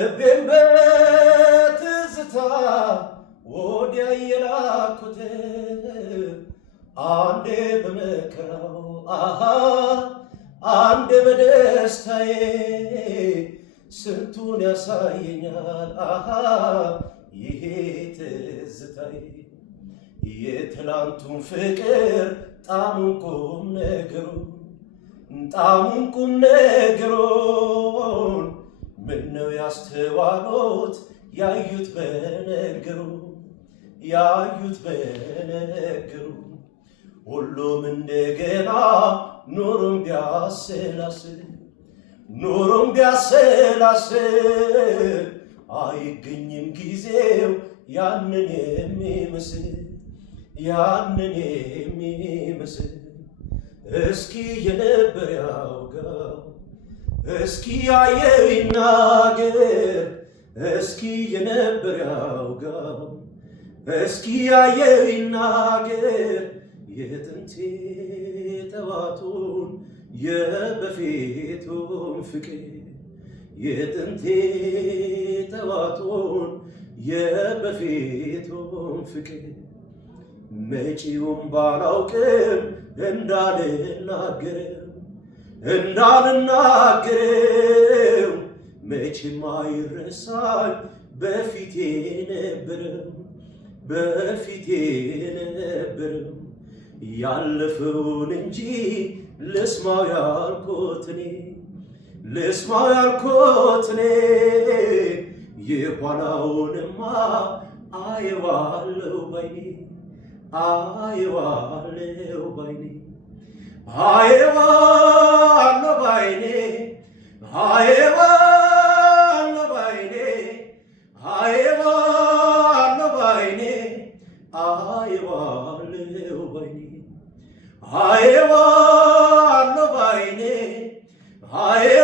ልቤን በትዝታ ወዲያ የላኩት አንዴ በመከራው አንዴ በደስታዬ ስንቱን ያሳየኛል ይሄ ትዝታዬ የትላንቱን ፍቅር ጣሙን ቁም ነገሩን ምነው ያስተዋሉት ያዩት በነገሩ ሁሉም እንደገና ኑሮም ቢያሰላስል አይገኝም ጊዜው ያንን የሚመስል እስኪ የነበር ያውጋው እስኪ ያየው ይናገር እስኪ የነበር ያውጋው እስኪ ያየው ይናገር የጥንቴ ጠዋቱን የበፊቱን ፍቅር የጥንቴ ጠዋቱን የበፊቱን ፍቅር መጪውን ባላውቅም እንዳልናገረው መቼም አይረሳኝ በፊቴ ነበረው ያለፈውን እንጂ ልስማው ያልኩት እኔ የኋላውንማ አየዋለሁ ባይኔ አየዋለሁ ባይኔ I